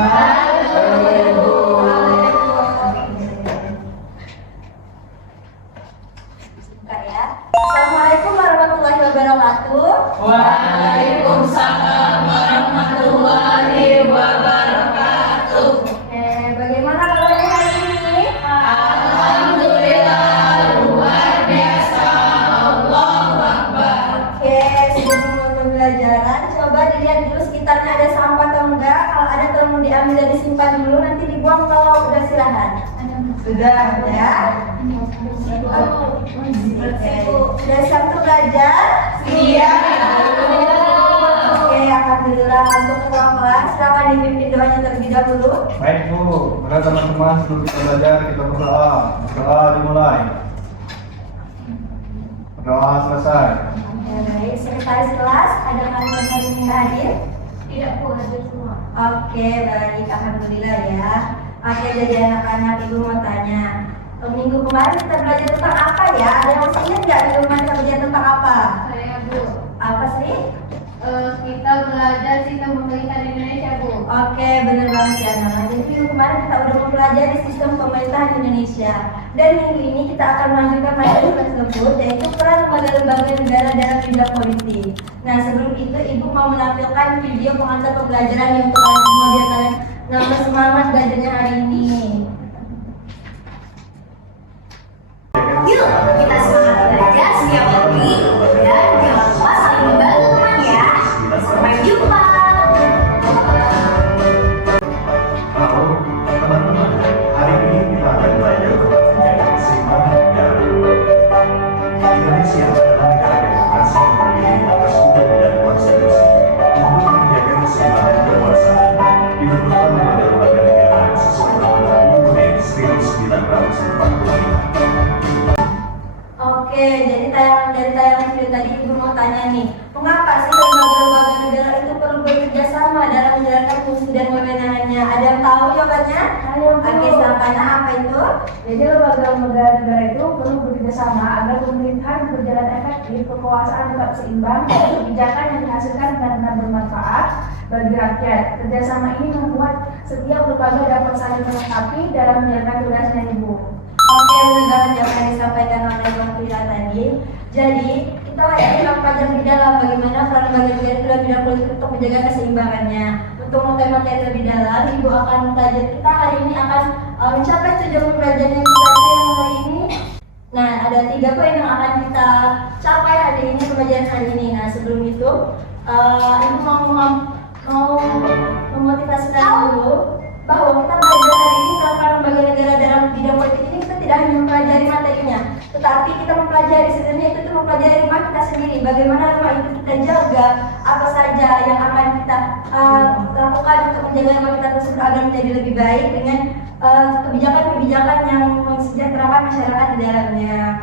Assalamualaikum warahmatullahi wabarakatuh. Waalaikumsalam warahmatullahi wabarakatuh. Bagaimana kabarnya hari ini? Alhamdulillah, luar biasa. Allahu Akbar. Sebelum mulai pembelajaran, coba dilihat dulu sekitarnya ada sampah atau enggak. Kalau ada tolong diambil dan disimpan dulu, nanti dibuang kalau udah silahkan. Sudah ya? Sudah siap untuk belajar? Iya. Alhamdulillah. Untuk ketua kelas, silakan dipimpin doanya terlebih dahulu. Baik Bu, maka teman-teman sebelum kita belajar kita berdoa. Berdoa dimulai. Berdoa selesai. Baik, sekretaris kelas, ada kalian hari ini hadir? Tidak Bu, hadir semua. Baik, alhamdulillah ya. Jadi anak-anak, ibu mau tanya, minggu kemarin kita belajar tentang apa ya? Ada yang masih ingat nggak minggu kemarin kita belajar tentang apa? Saya Bu. Apa sih? Kita belajar sistem pemerintahan Indonesia Bu. Benar banget ya Nana. Jadi minggu kemarin kita udah mempelajari sistem pemerintahan Indonesia. Dan minggu ini kita akan melanjutkan materi tersebut, yaitu peran lembaga-lembaga negara dalam bidang politik. Nah, sebelum itu ibu mau menampilkan video pengantar pembelajaran yang untuk kalian semua biar kalian nambah semangat belajarnya hari ini. Yuk, kita semangat belajar setiap pagi dan jangan lupa saling membantu teman ya. Sampai jumpa. Halo teman-teman, hari ini kita akan belajar tentang menjaga keseimbangan negara. Indonesia adalah negara demokrasi yang terdiri atas undang dan konstitusi. Untuk menjaga keseimbangan kekuasaan, dibentukkan lembaga-lembaga negara sesuai Undang-Undang UUD 1945. Jadi dari tayangan video tadi ibu mau tanya nih, mengapa sih lembaga-lembaga negara itu perlu bekerja sama dalam menjalankan fungsi dan kewenangannya? Ada yang tahu jawabannya? Silakan. Apa itu? Jadi lembaga-lembaga negara itu perlu bekerja sama agar pemerintahan berjalan efektif, kekuasaan tetap seimbang, dan kebijakan yang dihasilkan benar-benar bermanfaat bagi rakyat. Kerjasama ini membuat setiap lembaga dapat saling melengkapi dalam menjalankan tugasnya Ibu. Benar banget yang disampaikan oleh Bang Fira tadi. Jadi kita hari ini akan belajar lebih dalam bagaimana peran lembaga negara itu dalam bidang politik untuk menjaga keseimbangannya. Untuk materi lebih dalam, ibu akan belajar kita hari ini akan mencapai tujuan belajarnya kita yang hari ini. Nah, ada 3 poin yang akan kita capai hari ini pembelajaran hari ini. Nah, sebelum itu, ibu mau memotivasi kalian dulu bahwa kita belajar hari ini peran lembaga negara dalam bidang politik ini kita tidak hanya mempelajari materinya, tetapi kita mempelajari sebenarnya itu tuh mempelajari rumah kita sendiri, bagaimana rumah itu kita jaga, apa saja yang akan kita lakukan untuk menjaga rumah kita tersebut agar menjadi lebih baik dengan kebijakan-kebijakan yang mensejahterakan masyarakat di dalamnya.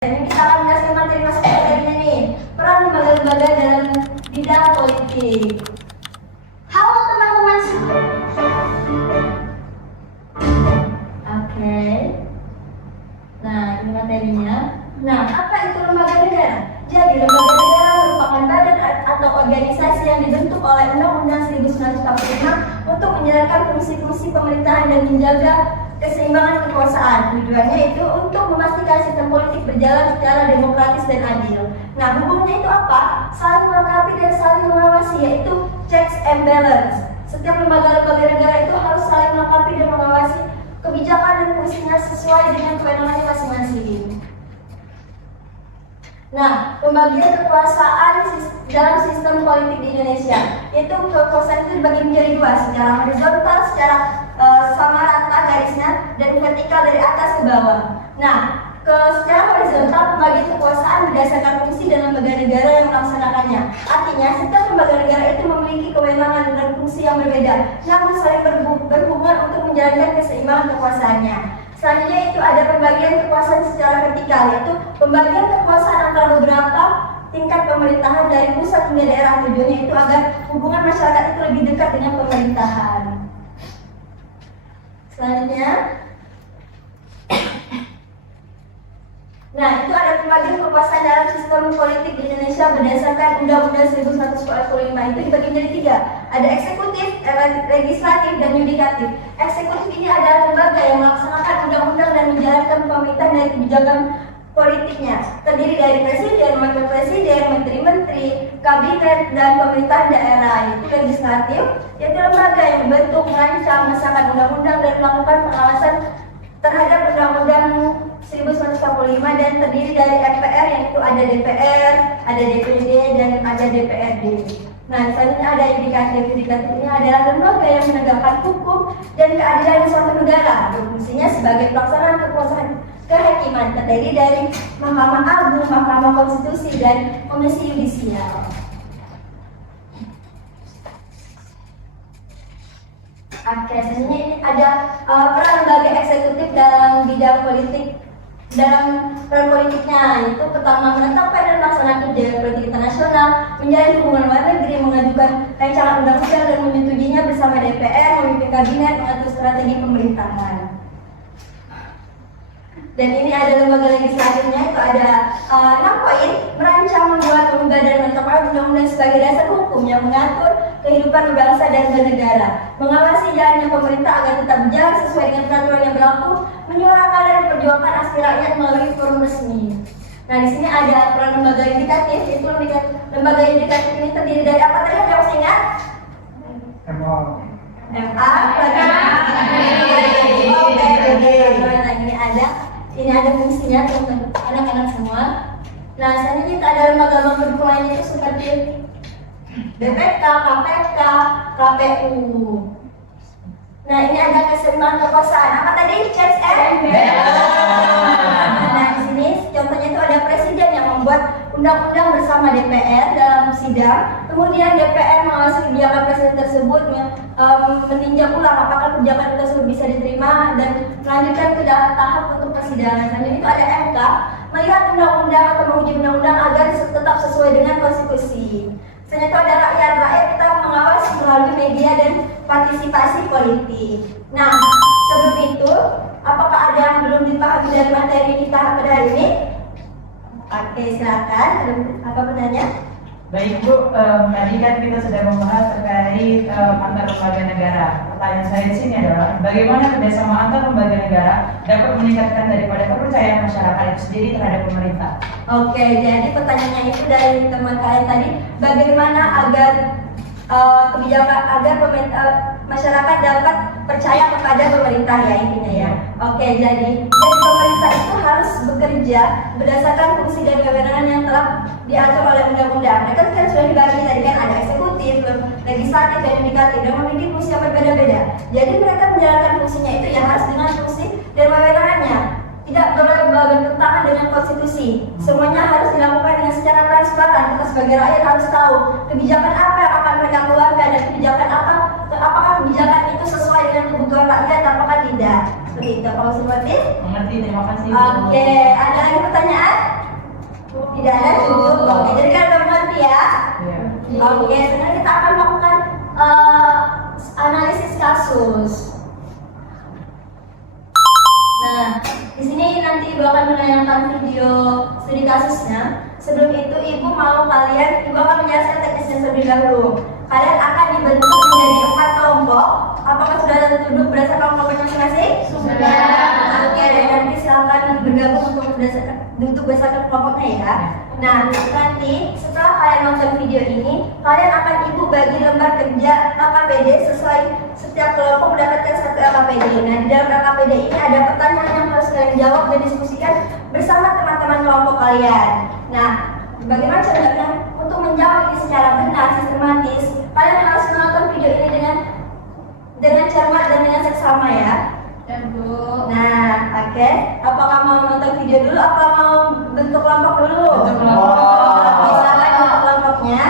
Jadi kita akan menjelaskan materi masuk materinya nih, peran lembaga-lembaga dalam bidang politik. Halo teman-teman. Nah, ini materinya. Nah, apa itu lembaga negara? Jadi, lembaga negara merupakan badan atau organisasi yang dibentuk oleh Undang-Undang 1945 untuk menjalankan fungsi-fungsi pemerintahan dan menjaga keseimbangan kekuasaan. Tujuannya itu untuk memastikan sistem politik berjalan secara demokratis dan adil. Nah, hubungannya itu apa? Saling melengkapi dan saling mengawasi, yaitu checks and balance. Setiap lembaga-lembaga negara itu harus saling melengkapi dan mengawasi kebijakan dan fungsinya sesuai dengan kewenangannya masing-masing. Nah, pembagian kekuasaan dalam sistem politik di Indonesia, yaitu kekuasaan itu dibagi menjadi 2, secara horizontal, secara sama rata garisnya, dan vertikal dari atas ke bawah. Nah, secara horizontal pembagian kekuasaan berdasarkan fungsi dan lembaga negara yang melaksanakannya. Artinya, setiap lembaga negara itu memiliki kewenangan dan fungsi yang berbeda, namun saling berhubungan untuk menjalankan keseimbangan kekuasaannya. Selanjutnya itu ada pembagian kekuasaan secara vertikal, yaitu pembagian kekuasaan antara beberapa tingkat pemerintahan dari pusat hingga daerah. Tujuannya itu agar hubungan masyarakat itu lebih dekat dengan pemerintahan. Selanjutnya, nah itu ada pembagian kekuasaan dalam sistem politik di Indonesia berdasarkan Undang-Undang 1945 45 itu dibagi menjadi 3. Ada eksekutif, legislatif, dan yudikatif. Eksekutif ini adalah lembaga yang melaksanakan undang-undang dan menjalankan pemerintahan dari kebijakan politiknya. Terdiri dari presiden, wakil presiden, menteri-menteri, kabinet, dan pemerintahan daerah. Itu legislatif, yaitu lembaga yang membentuk, merancang, mengesahkan undang-undang dan melakukan pengawasan terhadap Undang-Undang 1945 dan terdiri dari MPR, yang itu ada DPR, ada DPD, dan ada DPRD. Nah, selanjutnya ada yudikatif. Yudikatif ini adalah lembaga yang menegakkan hukum dan keadilan di suatu negara. Berfungsinya sebagai pelaksanaan kekuasaan kehakiman, terdiri dari Mahkamah Agung, Mahkamah Konstitusi, dan Komisi Yudisial. Oke, selanjutnya ini ada peran lembaga eksekutif dalam bidang politik. Dalam peran politiknya, yaitu pertama menetapkan dan melaksanakan kebijakan politik internasional, menjalin hubungan luar negeri, mengajukan rancangan undang-undang dan menyetujuinya bersama DPR, memimpin kabinet, mengatur strategi pemerintahan. Dan ini ada lembaga legislatifnya, itu ada 6 poin: merancang, membuat, mengubah, dan menetapkan undang-undang sebagai dasar hukum yang mengatur kehidupan berbangsa dan bernegara, mengawasi jalannya pemerintah agar tetap berjalan sesuai dengan peraturan yang berlaku, menyuarakan dan memperjuangkan aspirasi rakyat melalui forum resmi. Nah, di sini ada peran lembaga yudikatif. Itu lembaga yudikatif ini terdiri dari apa tadi yang saya ingat? MA, Nah, ini ada fungsinya untuk anak-anak semua. Nah, selanjutnya kita ada lembaga pendukung lainnya itu seperti BPK, KPK, KPU. Nah, ini ada keseimbangan kekuasaan. Apa tadi? Checks and Nah, di sini contohnya itu ada presiden yang membuat undang-undang bersama DPR dalam sidang. Kemudian DPR mengawasi kebijakan presiden tersebut, meninjau ulang apakah kebijakan tersebut bisa diterima dan melanjutkan ke tahap untuk persidangan. Selanjutnya itu ada MK, melihat undang-undang atau menguji undang-undang agar tetap sesuai dengan konstitusi. Selanjutnya itu ada rakyat kita mengawasi melalui media dan partisipasi politik. Nah, sebelum itu, apakah ada yang belum dipahami dari materi kita pada hari ini? Oke, silakan. Apa pertanyaan? Baik Bu, tadi kan kita sudah membahas terkait antar lembaga negara. Pertanyaan saya di sini adalah bagaimana kerjasama antar lembaga negara dapat meningkatkan daripada kepercayaan masyarakat itu sendiri terhadap pemerintah? Oke, jadi pertanyaannya itu dari teman kalian tadi, bagaimana agar kebijakan agar masyarakat dapat percaya kepada pemerintah ya intinya ya. Oke, jadi pemerintah itu harus bekerja berdasarkan fungsi dan kewenangan yang telah diatur oleh undang-undang. Mereka kan sudah dibagi tadi kan ada eksekutif, legislatif, dan yudikatif dan memiliki fungsi yang berbeda-beda. Jadi mereka menjalankan fungsinya itu ya harus dengan fungsi dan kewenangannya. Tidak boleh bertentangan dengan konstitusi. Semuanya harus dilakukan dengan secara transparan. Kita sebagai rakyat harus tahu kebijakan apa yang akan mereka keluarkan dan kebijakan apa, apakah kebijakan itu sesuai dengan kebutuhan rakyat, apakah tidak. Seperti itu. Kalau seperti Mengerti, terima kasih. Oke, ada lagi pertanyaan? Tidak ada, cukup. Oke, jadi kan udah mengerti ya. Iya. Oke, sekarang kita akan melakukan analisis kasus. Nah, di sini nanti Ibu akan menayangkan video studi kasusnya. Sebelum itu Ibu akan menjelaskan teknisnya terlebih dahulu. Kalian akan dibentuk menjadi 4 kelompok. Apakah sudah duduk berdasarkan kelompoknya masing-masing? Sudah. Oke, dan nanti silakan bergabung untuk duduk berdasarkan kelompoknya ya. Nah, nanti setelah kalian nonton video ini, kalian akan Ibu bagi lembar kerja LKPD sesuai setiap kelompok mendapatkan 1 LKPD. Nah, di dalam LKPD ini ada pertanyaan yang harus kalian jawab dan diskusikan bersama teman-teman kelompok kalian. Nah, bagaimana caranya untuk menjawab ini secara benar, sistematis? Kalian harus menonton video ini dengan cermat dan dengan seksama ya. Dan Bu. Nah, oke. Apakah mau nonton video dulu atau mau bentuk kelompok dulu? Bentuk kelompok. Silakan bentuk kelompoknya.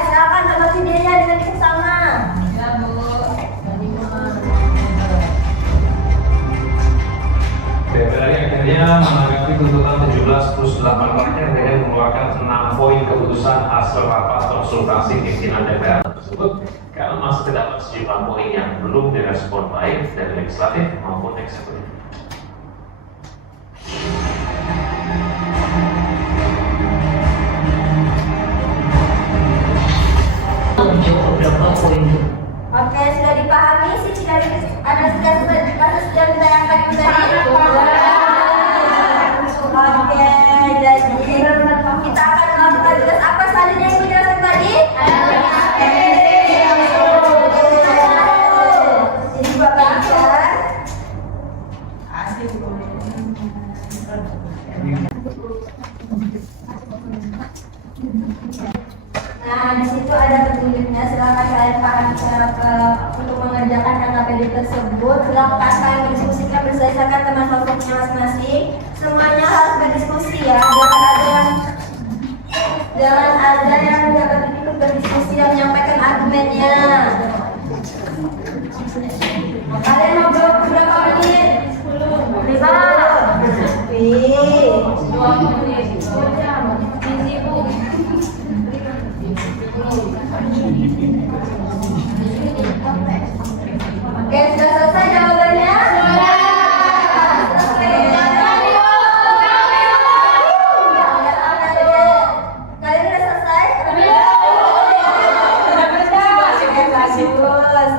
Silakan tempat videonya dengan seksama. Ya Bu. DPR akhirnya menanggapi tuntutan 17 plus 8 lainnya akhirnya mengeluarkan 6 poin keputusan hasil rapat konsultasi pimpinan DPR tersebut karena masih terdapat sejumlah poin yang belum direspon baik dari legislatif maupun eksekutif. Oke, sudah dipahami sih dari kasus yang ditayangkan tadi? Oke, jadi kita akan melakukan tugas apa selanjutnya yang dijelaskan tadi? Jadi Bapak Ica, nah, di situ ada petunjuknya. Silakan kalian pahami cara untuk mengerjakan KKPD tersebut. Silakan kalian berdiskusikan berdasarkan teman kelompoknya masing-masing. Semuanya harus berdiskusi ya. Jangan ada yang dapat ikut berdiskusi dan menyampaikan argumennya. Kalian mau berapa menit? 5. Wih. 2 menit. Oke, sudah selesai jawabannya? Sudah. Kalian sudah selesai? Bagus.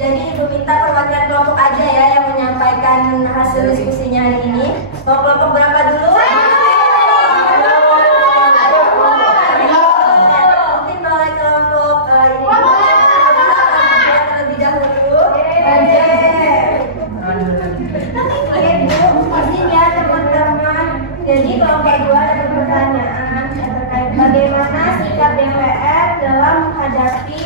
Jadi Ibu minta perwakilan kelompok aja ya yang menyampaikan hasil diskusinya hari ini. Kelompok berapa dulu? Mungkin oleh kelompok terlebih dahulu. Izin ya teman-teman. Jadi kelompok 2 ada pertanyaan terkait bagaimana sikap DPR dalam menghadapi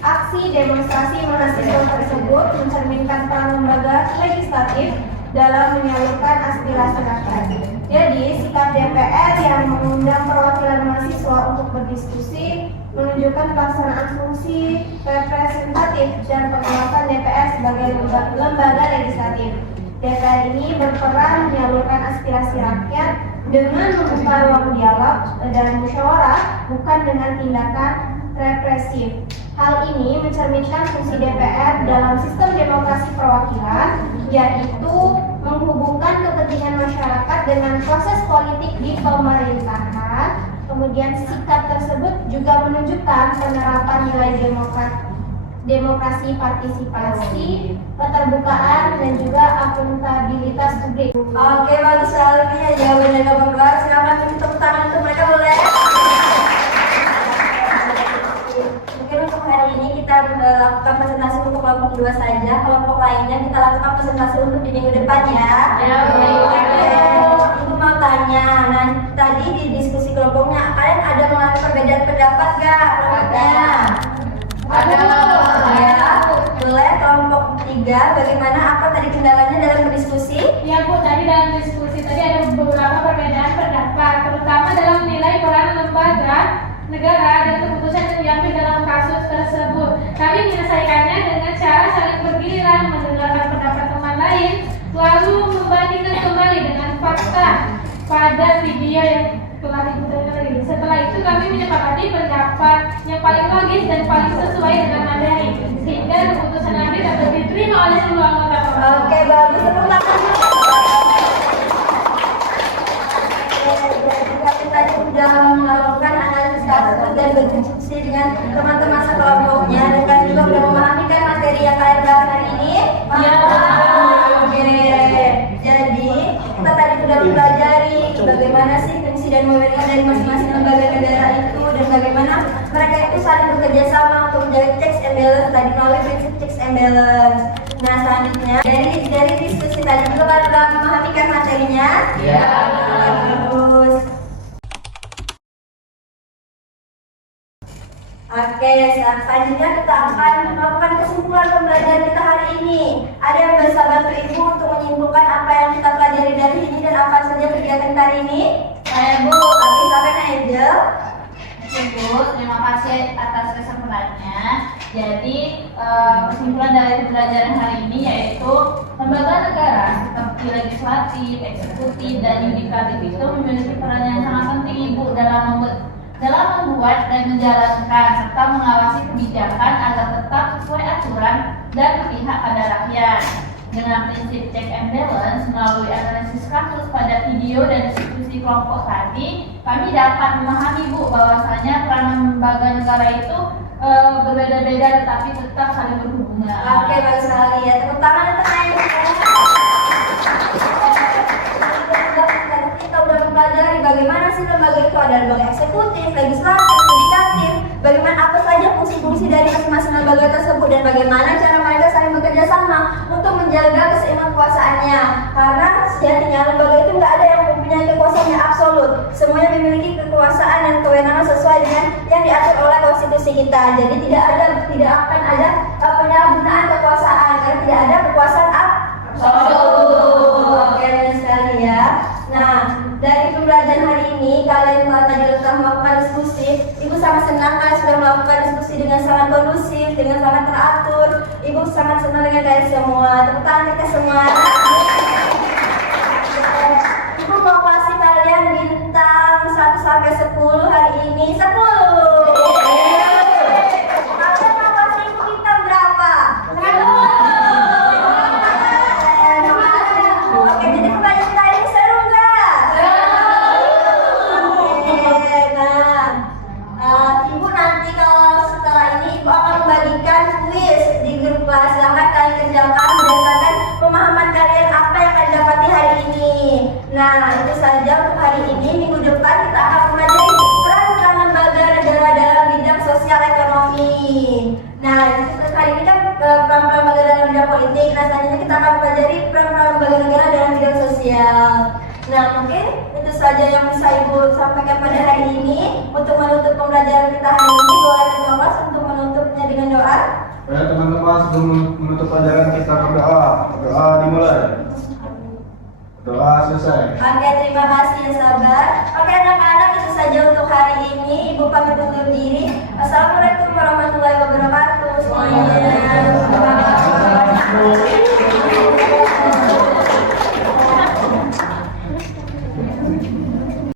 aksi demonstrasi mahasiswa tersebut mencerminkan peran lembaga legislatif dalam menyalurkan aspirasi rakyat. Jadi sikap DPR yang mengundang perwakilan mahasiswa untuk berdiskusi menunjukkan pelaksanaan fungsi representatif dan pengawasan DPR sebagai lembaga legislatif. DPR ini berperan menyalurkan aspirasi rakyat dengan membuka ruang dialog dan musyawarah, bukan dengan tindakan represif. Hal ini mencerminkan fungsi DPR dalam sistem demokrasi perwakilan, yaitu menghubungkan kepentingan masyarakat dengan proses politik di pemerintahan. Kemudian sikap tersebut juga menunjukkan penerapan nilai demokrasi partisipasi, keterbukaan, dan juga akuntabilitas publik. Oke, bagus sekali ya jawabannya Bapak. Silakan tepuk tangan untuk mereka boleh. Mungkin untuk hari ini kita lakukan presentasi untuk kelompok 2 saja. Kelompok lainnya kita lakukan presentasi untuk di minggu depan ya. Ibu mau tanya, nah tadi di diskusi kelompoknya kalian ada mengalami perbedaan pendapat gak? Ada. Ya, boleh kelompok 3. Bagaimana apa tadi kendalanya dalam berdiskusi? Ya Bu, tadi dalam diskusi tadi ada beberapa perbedaan pendapat, terutama dalam menilai peran lembaga negara dan keputusan yang diambil dalam kasus tersebut. Kami menyelesaikannya dengan cara saling bergiliran, mendengarkan pendapat teman lain, lalu membandingkan kembali dengan fakta pada video yang telah diputarkan tadi. Setelah itu kami menyepakati pendapat yang paling logis dan paling sesuai dengan materi, sehingga keputusan nanti dapat diterima oleh seluruh anggota. Oke, bagus. Tepuk tangan. Kami tadi sudah melakukan analisis kasus dan berdiskusi dengan teman-teman sekelompoknya, dan kalian juga sudah memahami kan materi yang kalian bahas hari ini? Ya. Oke. Jadi kita tadi sudah mempelajari bagaimana sih fungsi dan wewenang dari masing-masing lembaga negara itu, dan bagaimana mereka itu saling bekerja sama untuk menjaga checks and balance tadi melalui prinsip checks and balance. Nah, selanjutnya dari diskusi tadi juga kalian sudah memahami kan materinya? Ya. Bagus. Oke, selanjutnya kita akan melakukan kesimpulan pembelajaran kita hari ini. Ada yang bisa bantu Ibu untuk menyimpulkan apa yang kita pelajari dari ini dan apa saja kegiatan hari ini? Saya Bu. Oke, silakan Angel. Ibu, terima kasih atas kesempatannya. Jadi kesimpulan dari pembelajaran hari ini yaitu lembaga negara seperti legislatif, eksekutif, dan yudikatif itu memiliki peran yang sangat penting Ibu dalam membuat dan menjalankan serta mengawasi kebijakan agar tetap sesuai aturan dan berpihak pada rakyat. Dengan prinsip check and balance melalui analisis kasus pada video dan diskusi kelompok tadi, kami dapat memahami Bu bahwasanya peran lembaga negara itu berbeda-beda tetapi tetap saling berhubungan. Oke, bagus sekali ya. Tepuk tangan untuk saya. Kita udah mempelajari bagaimana sih lembaga itu, ada lembaga eksekutif, legislatif, yudikatif, bagaimana apa saja fungsi-fungsi dari masing-masing lembaga tersebut dan bagaimana cara mereka saling bekerja sama untuk menjaga keseimbangan kekuasaannya. Karena sejatinya lembaga itu nggak ada yang mempunyai kekuasaan yang absolut. Semuanya memiliki kekuasaan dan kewenangan sesuai dengan yang diatur oleh konstitusi kita. Jadi tidak akan ada penyalahgunaan kekuasaan karena tidak ada kekuasaan absolut. Oke, benar sekali ya. Nah, dari pembelajaran hari ini kalian telah melakukan diskusi. Ibu sangat senang kalian sudah melakukan diskusi dengan sangat kondusif, dengan sangat teratur. Ibu sangat senang dengan kalian semua. Tepuk tangan kita semua. Ibu mau kasih kalian bintang 1 sampai 10 hari ini. 10. Kalian mau kasih ibu bintang berapa? 1. Oke, jadi pembelajaran kali ini seru nggak? Oke, nah, ibu nanti kalau setelah ini ibu akan membagikan kuis di grup kelas. Silahkan kalian kerjakan berdasarkan pemahaman kalian apa yang kalian dapati hari ini. Nah, itu saja untuk hari ini. Minggu depan kita akan mempelajari peran lembaga negara dalam bidang sosial ekonomi. Nah, untuk hari ini kan peran lembaga dalam bidang politik. Nah, selanjutnya kita akan mempelajari peran lembaga negara dalam bidang sosial. Nah, mungkin itu saja yang bisa Ibu sampaikan pada hari ini. Untuk menutup pembelajaran kita hari ini, boleh ketua kelas untuk menutupnya dengan doa. Ya teman-teman, sebelum menutup pelajaran kita berdoa. Doa dimulai. Doa selesai. Oke, terima kasih ya sahabat. Oke anak-anak, itu saja untuk hari ini. Ibu pamit undur diri. Assalamualaikum warahmatullahi wabarakatuh semuanya.